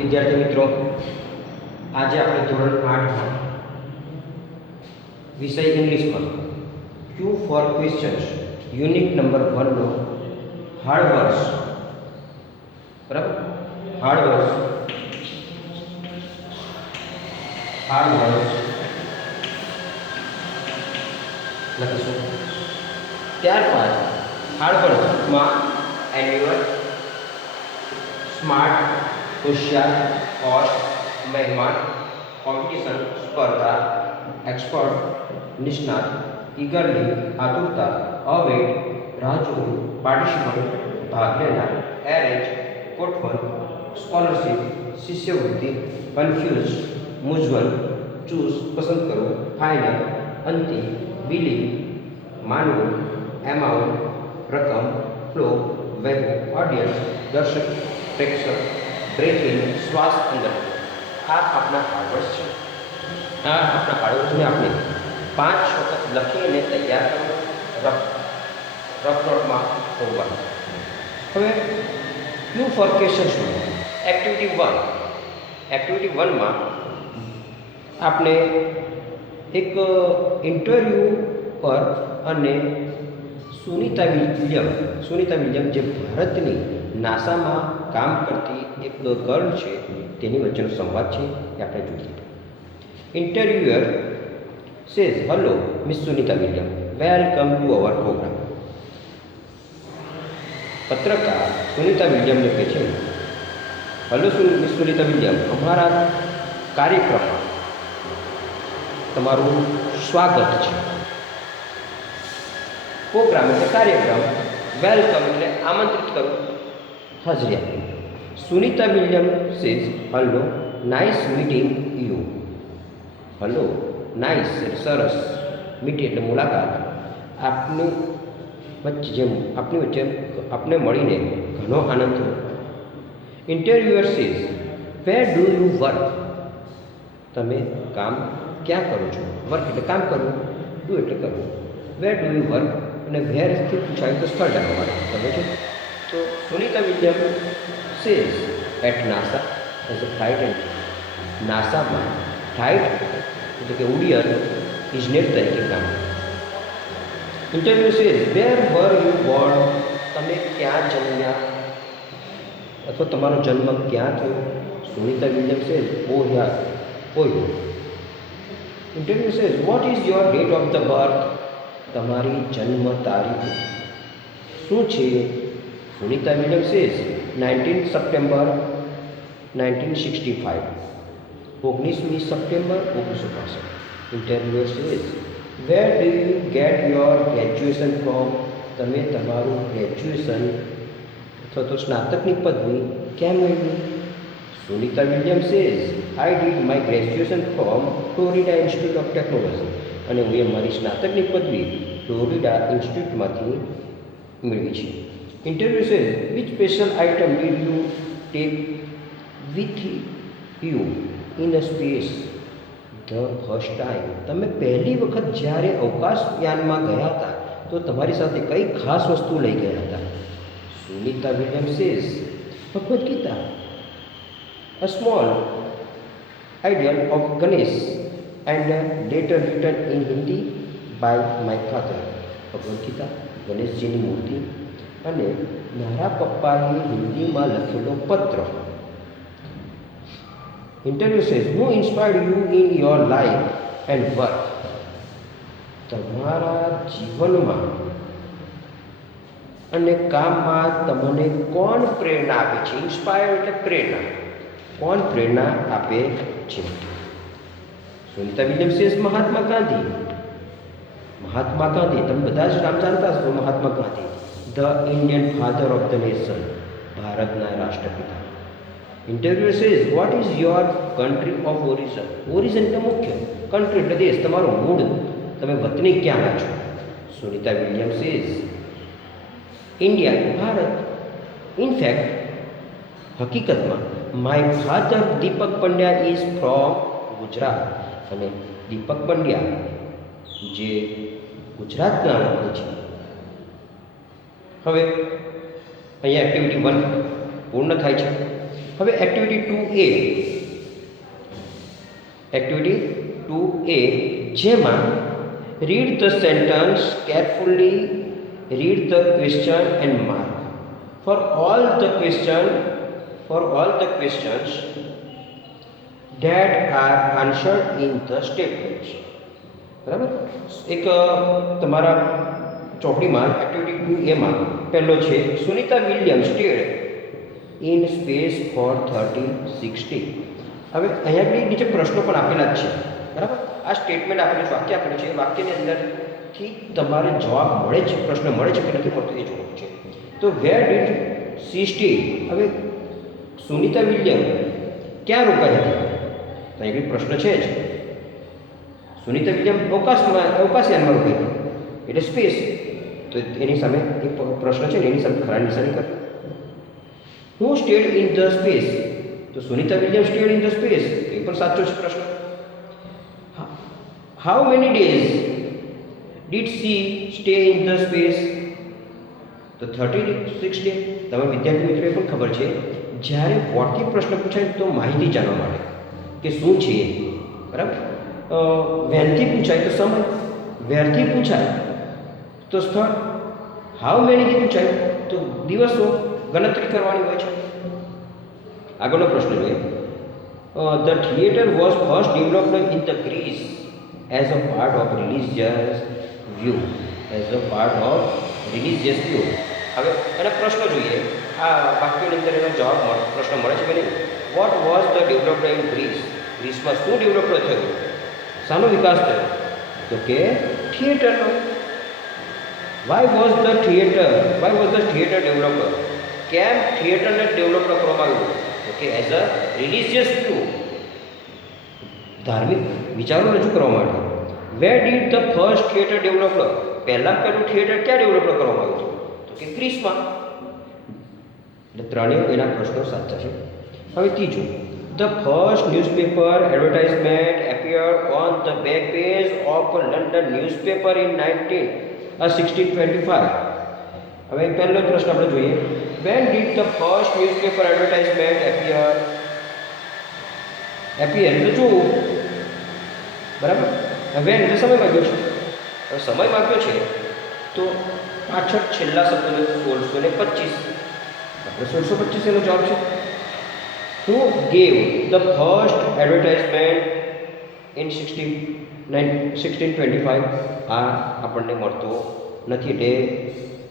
विद्यार्थी मित्रों, आज આપણે ધોરણ 8 માં વિષય ઇંગ્લિશ માં ક્યુ ફોર ક્વેશ્ચન્સ યુનિટ નંબર 1 નો હાર્ડ વર્ડ્સ, બરાબર, હાર્ડ વર્ડ્સ લખીશું. ત્યારબાદ હાર્ડ વર્ડ્સમાં એન્યુઅલ, સ્માર્ટ, होशियार, कॉस्ट, मेहमान, कॉम्पिटिशन, स्पर्धा, एक्सपर्ट, निष्णात, ईगरली, आतुरता, अवेट, राह जोवी, पार्टिसिपल, भाग लेना, arrange, Kotwan, scholarship, शिष्यवृत्ति, confuse, मूंझवण, choose, पसंद करो, फाइनल, अंतिम, बिलीव, मानव, एमाउंट, रकम, फ्लो, वैल्यू, ऑडियंस, दर्शक, प्रेक्षक, ब्रेक इन, श्वास अंदर. आ अपना हार्डवर्ड्स है. आ अपना हार्डवर्ड्स में आपने 5 वक्त लखीने तैयार करो. रफ नोट में होगा. हमें क्यू फॉर क्वेश्चन एक्टिविटी 1 में आपने एक इंटरव्यू पर अने सुनीता विलियम जो भारतनी नासा में काम करती एक गर्ल है तेनी वच्चेनो संवाद है ये आपणे जोईए. Interviewer says, hello Miss Sunita William, welcome to our program. पत्रकार सुनीता विलियम ने कहे, हेलो मिस सुनीता विलियम, अमारा कार्यक्रम में तमारू स्वागत है. प्रोग्राम एटले कार्यक्रम, वेलकम एटले आमंत्रित करो, हाजरी आपी. Sunita William says, hello nice meeting you. Hello nice सरस, मीट एटले मुलाकात. आपनी वच्चे आपने मळीने घणो आनंद थयो. Interviewer says, where do you work. तमे काम क्या करो छो. वर्क एटले काम करवुं, डू एटले करवुं. वेर डू यू वर्क અને વેરથી પૂછાય તો સ્થળ જાણવાનું તમે છે. તો Sunita William says at NASA as a flight engineer. નાસામાં ફ્લાઇટ એટલે કે ઉડ્ડયન ઇજનેર તરીકે કામ. Interview says, where were you born. તમે ક્યાં જન્મ્યા અથવા તમારો જન્મ ક્યાં થયો. Sunita William says, Ohio. Interview says, what is your date of the birth. તમારી જન્મ તારીખ શું છે. Sunita William says, 19 September 1965. 19મી September 1965. Interviewer says, where do you get your graduation from. તમે તમારું ગ્રેજ્યુએશન અથવા તો સ્નાતકની પદવી ક્યાં મેળવી. Sunita William says, I did my graduation from Florida Institute of Technology. અને હું મારી સ્નાતકની પદવી ફ્લોરિડા ઇન્સ્ટિટ્યૂટમાંથી મેળવી છે. Interview says, which special item did you take with you in a space the first time. તમે પહેલી વખત જ્યારે અવકાશયાનમાં ગયા હતા તો તમારી સાથે કઈ ખાસ વસ્તુ લઈ ગયા હતા. Sunita William says, Bhagavad Gita. A small ideal of Ganesh and later written in Hindi by my father. Bhagavad Gita, ગણેશજીની મૂર્તિ અને મારા પપ્પાએ હિન્દીમાં લખેલો પત્ર. Interview says, who inspired you in your life and work. તમારા જીવનમાં અને કામમાં તમને કોણ પ્રેરણા આપે છે. ઇન્સ્પાયર એટલે પ્રેરણા. કોણ પ્રેરણા આપે છે. Sunita William says, Mahatma Gandhi. મહાત્મા ગાંધી તમે બધા જ નામ જાણતા હશો. Mahatma Gandhi, the Indian father of the nation, ભારતના રાષ્ટ્રપિતા. Interview says, what is your country of origin. Origin એટલે મુખ્ય, કન્ટ્રી એટલે દેશ, તમારો મૂળ, તમે વતની ક્યાંના છો. Sunita William says, India, Bharat. In fact હકીકતમાં my father Deepak Pandya is from Gujarat. અને દીપક પંડ્યા જે ગુજરાતના લોકો છે. હવે અહીંયા એક્ટિવિટી 1 પૂર્ણ થાય છે. હવે એક્ટિવિટી 2A જેમાં read the sentence carefully, read the question and mark for all the questions that are answered in the statements. બરાબર. એક તમારા ચોપડીમાં એક્ટિવિટી 2A માં પહેલો છે Sunita William stayed in space for 30-60. હવે અહીંયા નીચે પ્રશ્નો પણ આપેલા જ છે. બરાબર. આ સ્ટેટમેન્ટ આપેલું છે, વાક્ય આપેલું છે, એ વાક્યની અંદરથી તમારે જવાબ મળે છે, પ્રશ્ન મળે છે કે નથી મળતો એ જોવાનું છે. તો વેર ડીડ સી સ્ટે? હવે સુનિતા વિલિયમ ક્યાં રોકાઈ હતી? તો અહીં પ્રશ્ન છે જ. સુનિતા વિલિયમ અવકાશયાનમાં રોકાઈ હતી એટલે સ્પેસ. તો એની સામે એક પ્રશ્ન છે ને એની સામે ખરા નિશાની કરી. Who stayed in the space? તો Sunita William stayed in the space, એ પણ સાચો છે પ્રશ્ન. How many days did she stay in the space? તો 36 ડે. તમે વિદ્યાર્થી મિત્રોએ પણ ખબર છે, જ્યારે વોટથી પ્રશ્ન પૂછાય તો માહિતી જાણવા માટે કે શું છે એ. બરાબર. વેનથી પૂછાય તો સમય, વેરથી પૂછાય તો સ્થળ, હાઉ મેનીથી પૂછાય તો દિવસો ગણતરી કરવાની હોય છે. આગળનો પ્રશ્ન જોઈએ. The theatre was first developed in the Greece as a part of religious view. હવે એના પ્રશ્નો જોઈએ. આ વાક્યોની અંદર એનો જવાબ પ્રશ્ન મળે છે કે નહીં. What was the developed in Greece? ગ્રીસમાં શું ડેવલપડ થયું? શાનો વિકાસ થયો? તો કે થિયેટરનો. Why was the theatre developed? કેમ થિયેટરને ડેવલપ કરવામાં આવ્યું? તો કે એઝ અ રિલિજિયસ વ્યૂ, ધાર્મિક વિચારો રજૂ કરવા માટે. Where did the first theatre developed? પહેલું થિયેટર ક્યાં ડેવલપ કરવામાં આવ્યું હતું? તો કે ગ્રીસમાં. એટલે ત્રણેય એના પ્રશ્નો સાચા છે. હવે ત્રીજું, the first newspaper advertisement appeared on the back page of London newspaper in 1625. હવે પહેલો પ્રશ્ન આપણે જોઈએ. When did the first newspaper advertisement appear એટલે જોવું. બરાબર. વેન એટલે સમય માગ્યો છે. હવે સમય માગ્યો છે તો પાછળ છેલ્લા શબ્દનો 1625. આપણે 1625 એનો જવાબ છે. Who gave the first advertisement in 1625? આ આપણને મળતો નથી એટલે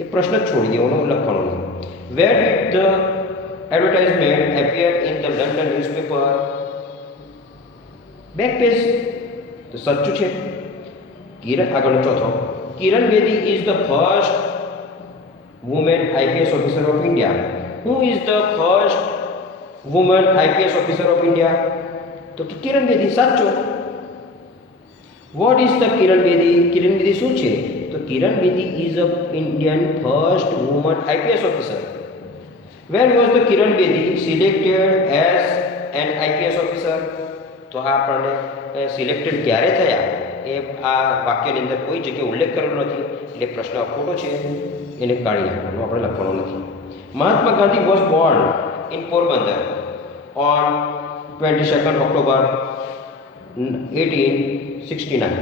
એ પ્રશ્ન જ છોડી દેવાનો, લખવાનો નહીં. Where did the advertisement appear in the London newspaper? Back page તો સાચું છે. આગળનો ચોથો, Kiran Bedi is the first women IPS officer of India. Who is the first woman IPS officer of India? તો કિરણ બેદી સાચો. What is the Kiran Bedi? Kiran Bedi શું છે? તો Kiran Bedi is a Indian first woman IPS officer. When was the Kiran Bedi selected as an IPS officer? તો આ આપણને selected ક્યારે થયા એ આ વાક્યની અંદર કોઈ જગ્યાએ ઉલ્લેખ કરેલો નથી એટલે પ્રશ્ન ખોટો છે, એને કાઢી નાખવાનો, આપણે લખવાનો નથી. Mahatma Gandhi was born in Porbandar on 22nd October 1869.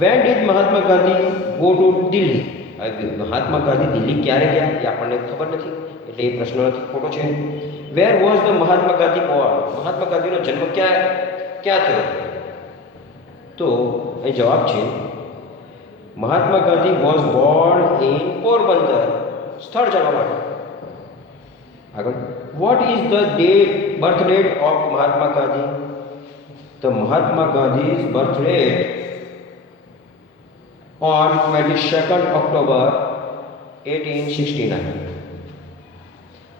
When did Mahatma Gandhi go to Delhi? Mahatma Gandhi Delhi ક્યારે ગયા એ આપણને ખબર નથી એટલે એ પ્રશ્ન નથી, ખોટો છે. Where was the Mahatma Gandhi born? Mahatma ગાંધીનો જન્મ ક્યાં થયો? તો એ જવાબ છે Mahatma Gandhi was born in Porbandar. સ્થળ જાણવા માટે. આગળ, what is the birth date of Mahatma Gandhi? તો Mahatma Gandhi's birth date on 22nd October 1869.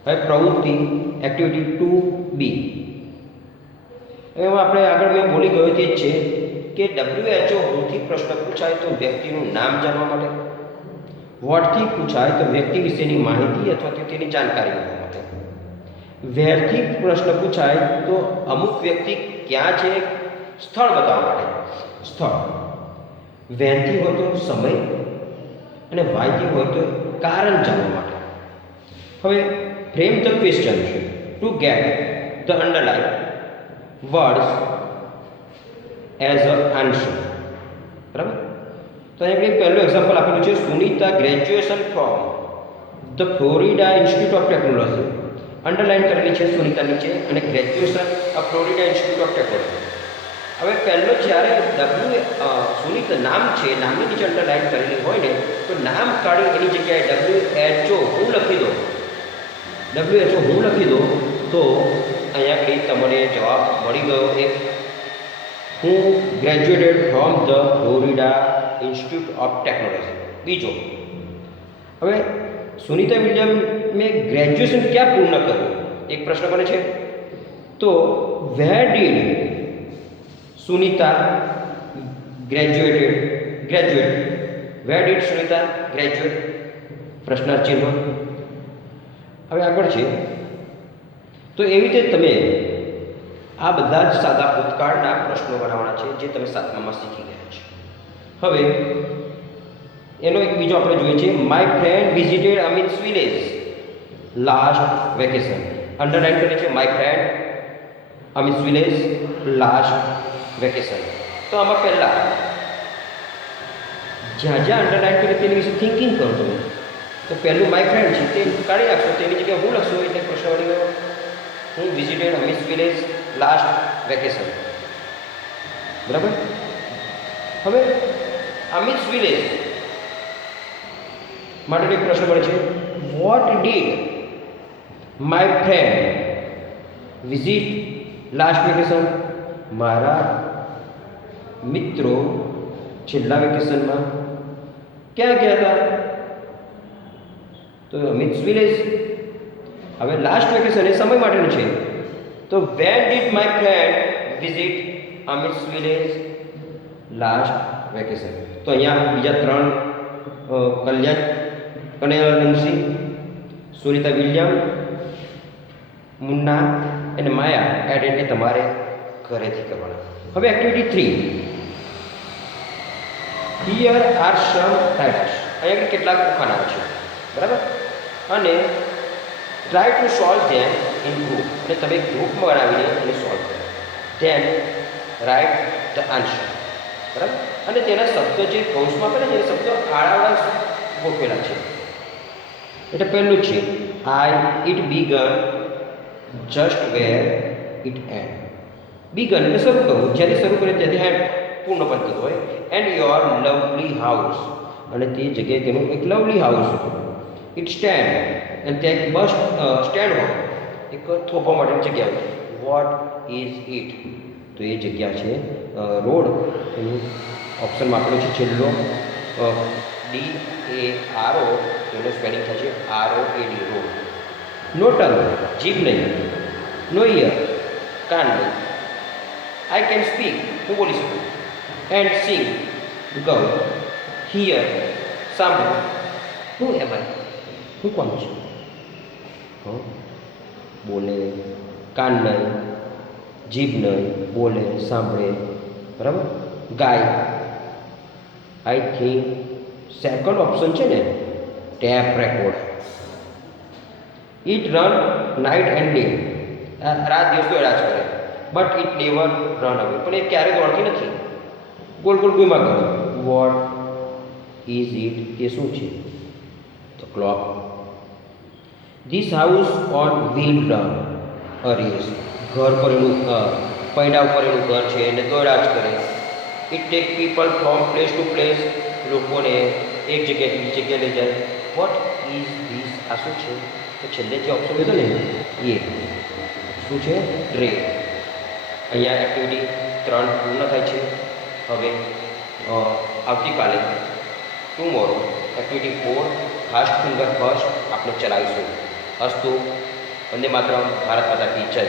હવે પ્રવૃત્તિ એક્ટિવિટી 2B. એમાં આપણે આગળ મેં બોલી ગયો તે જ છે કે WHO હુથી પ્રશ્ન પૂછાય તો વ્યક્તિનું નામ જાણવા માટે, વોટથી પૂછાય તો વ્યક્તિ વિશેની માહિતી અથવા તો તેની જાણકારી મેળવવા માટે, વેરથી પ્રશ્ન પૂછાય તો અમુક વ્યક્તિ ક્યાં છે સ્થળ બતાવવા માટે સ્થળ, વેનથી હોય તો સમય અને વાયથી હોય તો કારણ જાણવા માટે. હવે ફ્રેમ ધ ક્વેશ્ચન છે. to get the underlined words as an answer. બરાબર. તો અહીંયા પહેલું એક્ઝામ્પલ આપેલું છે, Sunita graduation from the Florida Institute of technology. Underline કરેલી છે સુનિતા નીચે અને graduation of Florida Institute of technology. હવે પહેલો જ્યારે સુનિતા નામ છે, નામની નીચે અંડરલાઇન કરેલી હોય ને તો નામ કાઢી એની જગ્યાએ WHO હું લખી દો, WHO હું લખી દો તો અહીંયા આગળ તમને જવાબ મળી ગયો. એક, હું graduated from the Florida Institute of technology. બીજો, હવે સુનિતા વિલિયમે ગ્રેજ્યુએશન ક્યાં પૂર્ણ કર્યું? એક પ્રશ્ન બને છે. તો where did Sunita graduate where did Sunita graduate? પ્રશ્નાર્થ ચિહ્ન. હવે આગળ છે, તો એવી રીતે તમે આ બધા જ સાદા ભૂતકાળના પ્રશ્નો બનાવવાના છે જે તમે 7મામાં શીખી ગયા છે. હવે એનો એક બીજો આપણે જોઈએ છે, my friend visited Amit's village last vacation. Underline કરે છે my friend Amit's village last vacation. તો આમાં પહેલાં જ્યાં જ્યાં અંડરલાઇન કરે તેની વિશે થિંકિંગ કરો તમે. તો પહેલું માય ફ્રેન્ડ છે તે કાઢી નાખશો, તેની જગ્યાએ હું લખશો એટલે પ્રશ્ન વળી ગયો. હું visited Amit's village last vacation. બરાબર. હવે અમિત્સ વિલેજ માટે એક પ્રશ્ન મળે છે, what did my friend visit last vacation? મારા મિત્રો છેલ્લા વેકેશનમાં ક્યાં ગયા હતા? તો અમિત્સ વિલેજ. હવે લાસ્ટ વેકેશન એ સમય માટેનું છે. તો when did my friend visit Amit's village last vacation? તો અહીંયા બીજા 3 કલ્યાણ મુનશી, સુનિતા વિલિયમ, મુન્ના અને માયા એડ એટલે તમારે ઘરેથી કરવાના. હવે activity 3, here are some types. અહીંયા કેટલાક ઉખાણા છે. બરાબર. અને try to solve them in group. અને તમે ગ્રુપમાં બનાવીને એને સોલ્વ કરો. Then write the answer. બરાબર. અને તેના શબ્દો જે કૌંસમાં આપેલા છે એ શબ્દો આડાવડા ગોઠવેલા છે. એટલે પહેલું છે, it begin just where it end. Begin એટલે શરૂ કરવું, જ્યારે શરૂ કરે ત્યાંથી એન્ડ પૂર્ણ પદ હોય. And your lovely house. અને તે જગ્યાએ તેનું એક લવલી હાઉસ હતું. ઇટ સ્ટેન્ડ અને ત્યાં એક બસ સ્ટેન્ડ હોય, એક થોપા માટેની જગ્યા હોય. Vote is it? તો એ જગ્યા છે રોડ. એનું ઓપ્શનમાં આપેલો છે છેલ્લો DARO, એનો સ્પેલિંગ થાય છે ROAD, રોડ. નો ટંગ, જીભ નહીં. નો ઇયર, કાન નહીં. આઈ કેન સ્પીક, હું બોલી શકું. And sing, ગાઉં. હિયર, સાંભળો. હું એમ હું કોણ છું? બોલે, કાન નહીં, જીભ નહીં, બોલે, સાંભળે. બરાબર. ગાય, આઈ થિંક સેકન્ડ ઓપ્શન છે ને, tape record. It run night and day. રાત દિવસ દોડ્યા જ કરે. બટ ઇટ નેવર રન અવે. પણ એ ક્યારેય દોડતી નથી. ગોલ ગોલ ગુમા કરે. What is it? તે શું છે? તો clock. This house on wheel run a race. ઘર પર એનું પૈડા ઉપર એનું ઘર છે એને દોડ્યા જ કરે. It take people from place two place. લોકોને એક જગ્યાએ બીજી જગ્યાએ લઈ જાય. What is this? આ શું છે? તો છેલ્લે જે ઓપ્શન હતો ને એ શું છે? ટ્રેન. અહીંયા એક્ટિવિટી 3 પૂર્ણ થાય છે. હવે આવતીકાલે tomorrow activity 4 fast finger first આપણે ચલાવીશું. અસ્તુ. વંદે માતરમ. ભારત માતા કી જય.